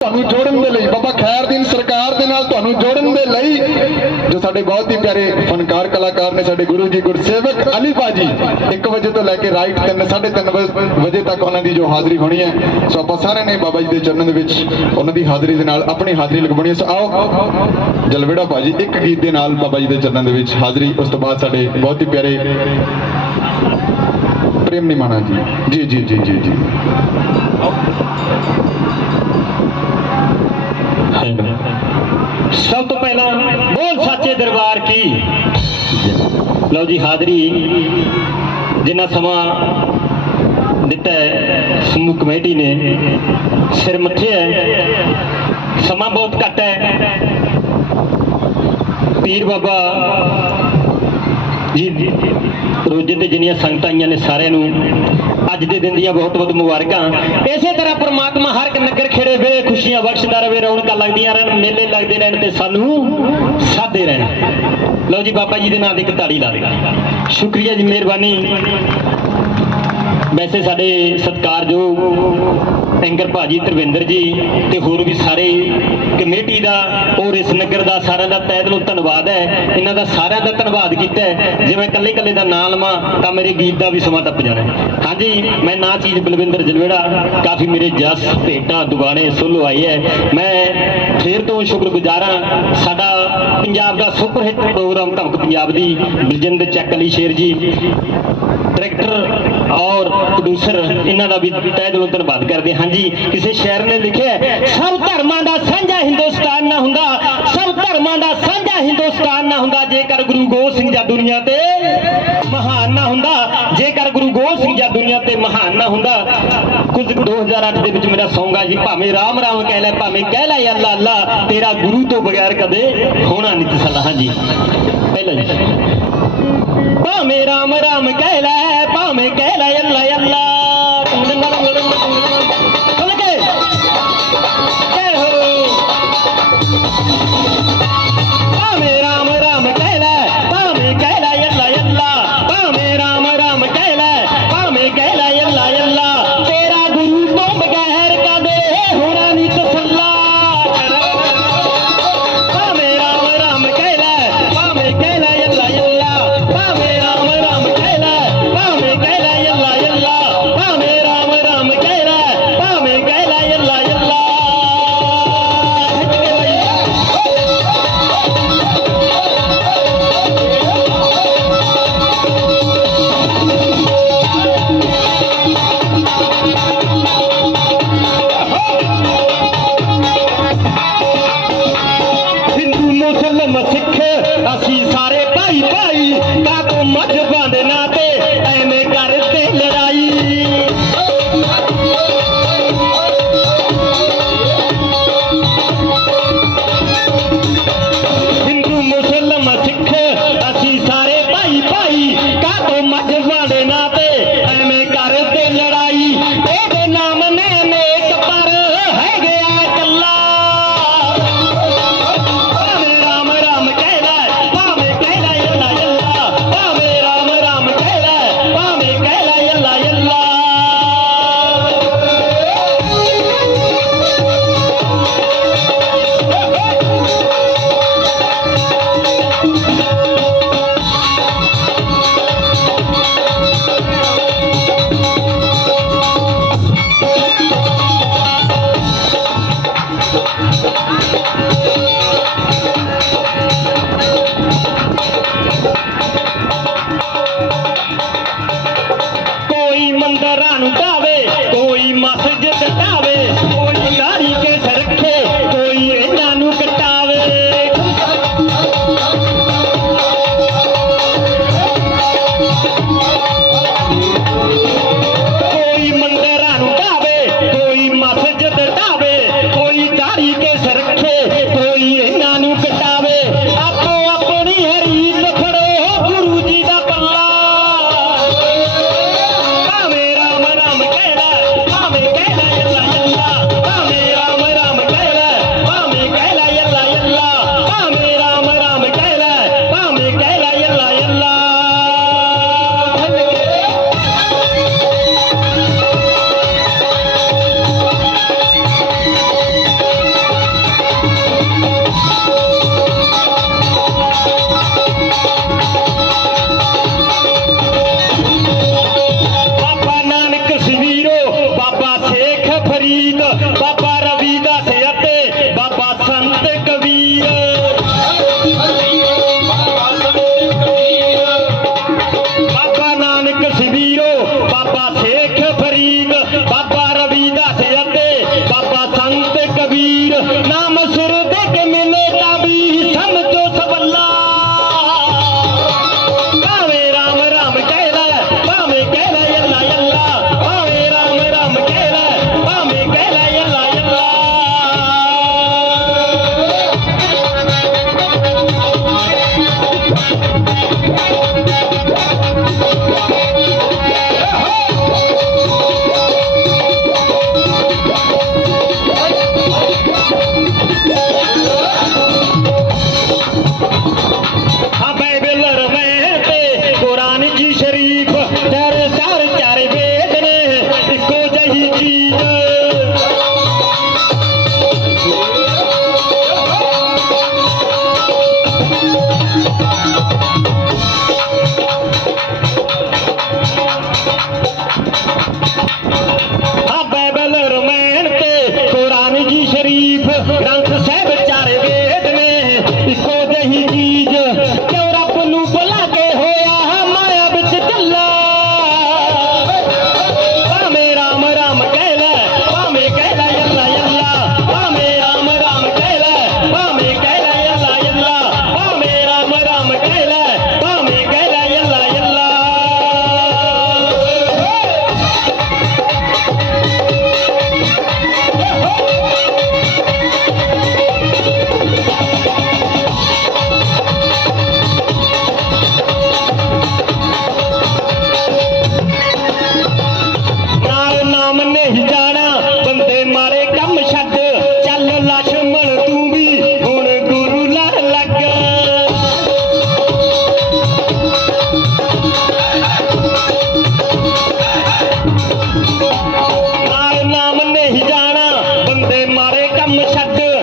ਤੁਹਾਨੂੰ ਜੋੜਨ ਦੇ ਲਈ, ਬਾਬਾ ਖੈਰਦੀਨ ਸਰਕਾਰ ਦੇ ਨਾਲ ਤੁਹਾਨੂੰ ਜੋੜਨ ਦੇ ਲਈ ਜੋ ਸਾਡੇ ਬਹੁਤ ਹੀ ਪਿਆਰੇ ਫਨਕਾਰ ਕਲਾਕਾਰ ਨੇ, ਸਾਡੇ ਗੁਰੂ ਜੀ ਗੁਰਸੇਵਕ ਅਲੀ ਬਾਜੀ 1 ਵਜੇ ਤੋਂ ਲੈ ਕੇ ਰਾਈਟ 3 3:30 ਵਜੇ ਤੱਕ ਉਹਨਾਂ ਦੀ ਜੋ ਹਾਜ਼ਰੀ ਹੋਣੀ ਹੈ, ਸੋ ਆਪਾਂ ਸਾਰਿਆਂ ਨੇ ਬਾਬਾ ਜੀ ਦੇ ਚਰਨਾਂ ਦੇ ਵਿੱਚ ਉਹਨਾਂ ਦੀ ਹਾਜ਼ਰੀ ਦੇ ਨਾਲ ਆਪਣੀ ਹਾਜ਼ਰੀ ਲਗਵਾਉਣੀ ਹੈ। ਸੋ ਆਓ, ਜਲਵੇੜਾ ਬਾਜੀ, ਇੱਕ ਗੀਤ ਦੇ ਨਾਲ ਬਾਬਾ ਜੀ ਦੇ ਚਰਨਾਂ ਦੇ ਵਿੱਚ ਹਾਜ਼ਰੀ, ਉਸ ਤੋਂ ਬਾਅਦ ਸਾਡੇ ਬਹੁਤ ਹੀ ਪਿਆਰੇ ਪ੍ਰੇਮ ਨਿਮਾਣਾ ਜੀ। ਜੀ ਜੀ ਜੀ ਜੀ ਜੀ। ਲਓ ਜੀ ਹਾਜ਼ਰੀ। ਜਿੰਨਾ ਸਮਾਂ ਦਿੱਤਾ ਹੈ ਸਮੂਹ ਕਮੇਟੀ ਨੇ, ਸਿਰ ਮੱਥੇ ਹੈ। ਸਮਾਂ ਬਹੁਤ ਘੱਟ ਹੈ। ਪੀਰ ਬਾਬਾ ਜੀ ਰੋਜੇ ਤੇ ਜਿੰਨੀਆਂ ਸੰਗਤਾਂ ਆਈਆਂ ਨੇ ਸਾਰਿਆਂ ਨੂੰ, ਅੱਜ ਦੇ ਦਿਨ ਦੀਆਂ ਬਹੁਤ ਬਹੁਤ ਮੁਬਾਰਕਾਂ। ਇਸੇ ਤਰ੍ਹਾਂ ਪ੍ਰਮਾਤਮਾ ਹਰ ਇੱਕ ਨਗਰ ਖੇੜੇ ਵੇ ਖੁਸ਼ੀਆਂ ਬਖਸ਼ਦਾ ਰਵੇ, ਰੌਣਕਾਂ ਲੱਗਦੀਆਂ ਰਹਿਣ, ਮੇਲੇ ਲੱਗਦੇ ਰਹਿਣ ਤੇ ਸਾਨੂੰ ਸਾਦੇ ਰਹਿਣ। ਲਓ ਜੀ, ਬਾਬਾ ਜੀ ਦੇ ਨਾਂ ਦੀ ਇੱਕ ਤਾੜੀ ਲਾ ਦੇ ਸ਼ੁਕਰੀਆ ਜੀ, ਮਿਹਰਬਾਨੀ। ਵੈਸੇ ਸਾਡੇ ਸਤਿਕਾਰਯੋਗ ਐਂਕਰ ਭਾਜੀ ਤਰਵਿੰਦਰ ਜੀ ਤੇ ਹੋਰ ਵੀ ਸਾਰੇ ਕਮੇਟੀ ਦਾ ਔਰ ਇਸ ਨਗਰ ਦਾ ਸਾਰਿਆਂ ਦਾ ਤਹਿ ਦਿਲੋਂ ਧੰਨਵਾਦ ਹੈ। ਇਹਨਾਂ ਦਾ ਸਾਰਿਆਂ ਦਾ ਧੰਨਵਾਦ ਕੀਤਾ ਹੈ। ਜੇ ਮੈਂ ਇਕੱਲੇ ਇਕੱਲੇ ਦਾ ਨਾਂ ਲਵਾਂ, ਤਾਂ ਮੇਰੇ ਗੀਤ ਦਾ ਵੀ ਸਮਾਂ ਟੱਪ ਜਾਣਾ ਹਾਂਜੀ, ਮੈਂ ਨਾਂ ਚੀਜ਼ ਬਲਵਿੰਦਰ ਜਲਵੇੜਾ, ਕਾਫੀ ਮੇਰੇ ਜਸ, ਭੇਟਾਂ ਦੁਗਾਣੇ ਸੁਲੋ ਆਈ ਹੈ। ਮੈਂ ਫੇਰ ਤੋਂ ਸ਼ੁਕਰਗੁਜ਼ਾਰ ਹਾਂ, ਸਾਡਾ ਪੰਜਾਬ ਦਾ super hit programme Dhamak Punjab ਦੀ, ਬਲਜਿੰਦਰ ਚੱਕ ਅਲੀ ਸ਼ੇਰ ਜੀ ਡਾਇਰੈਕਟਰ ਔਰ ਪ੍ਰੋਡਿਊਸਰ ਇਹਨਾਂ ਦਾ ਵੀ ਤਹਿ ਦਿਲੋਂ ਧੰਨਵਾਦ ਕਰਦੇ ਹਾਂ। ਜੀ ਕਿਸੇ ਸ਼ਾਇਰ ਨੇ ਲਿਖਿਆ ਸਭ ਧਰਮਾਂ ਦਾ ਸਾਂਝਾ ਹਿੰਦੁਸਤਾਨ ਨਾ ਹੁੰਦਾ, ਸਭ ਧਰਮਾਂ ਦਾ ਸਾਂਝਾ ਹਿੰਦੁਸਤਾਨ ਨਾ ਹੁੰਦਾ, ਜੇਕਰ ਗੁਰੂ ਗੋਬਿੰਦ ਸਿੰਘ ਜਾਂ ਦੁਨੀਆ ਤੇ ਮਹਾਨ ਨਾ ਹੁੰਦਾ, ਜੇਕਰ ਗੁਰੂ ਗੋਬਿੰਦ ਸਿੰਘ ਜਾਂ ਦੁਨੀਆ ਤੇ ਮਹਾਨ ਨਾ ਹੁੰਦਾ, ਕੁਝ 2008 ਦੇ ਵਿੱਚ ਮੇਰਾ ਸੌਂਗ ਆ ਜੀ, ਭਾਵੇਂ ਰਾਮ ਰਾਮ ਕਹਿ ਲੈ, ਭਾਵੇਂ ਕਹਿ ਲੈ ਅੱਲਾ ਅੱਲਾ, ਤੇਰਾ ਗੁਰੂ ਤੋਂ ਬਗੈਰ ਕਦੇ ਹੋਣਾ ਨਹੀਂ ਤਸੱਲਾ ਹਾਂਜੀ। ਪਹਿਲਾ ਜੀ। ਭਾਵੇਂ ਰਾਮ ਰਾਮ ਕਹਿ ਲੈ, ਭਾਵੇਂ ਕਹਿ ਲੈ ਅੱਲਾ ਅੱਲਾ साथी सारे भाई भाई का तो मजवा लेना ਨਾਮ ਜਾਣਾ। ਬੰਦੇ ਮਾਰੇ ਕੰਮ ਛੱਡ।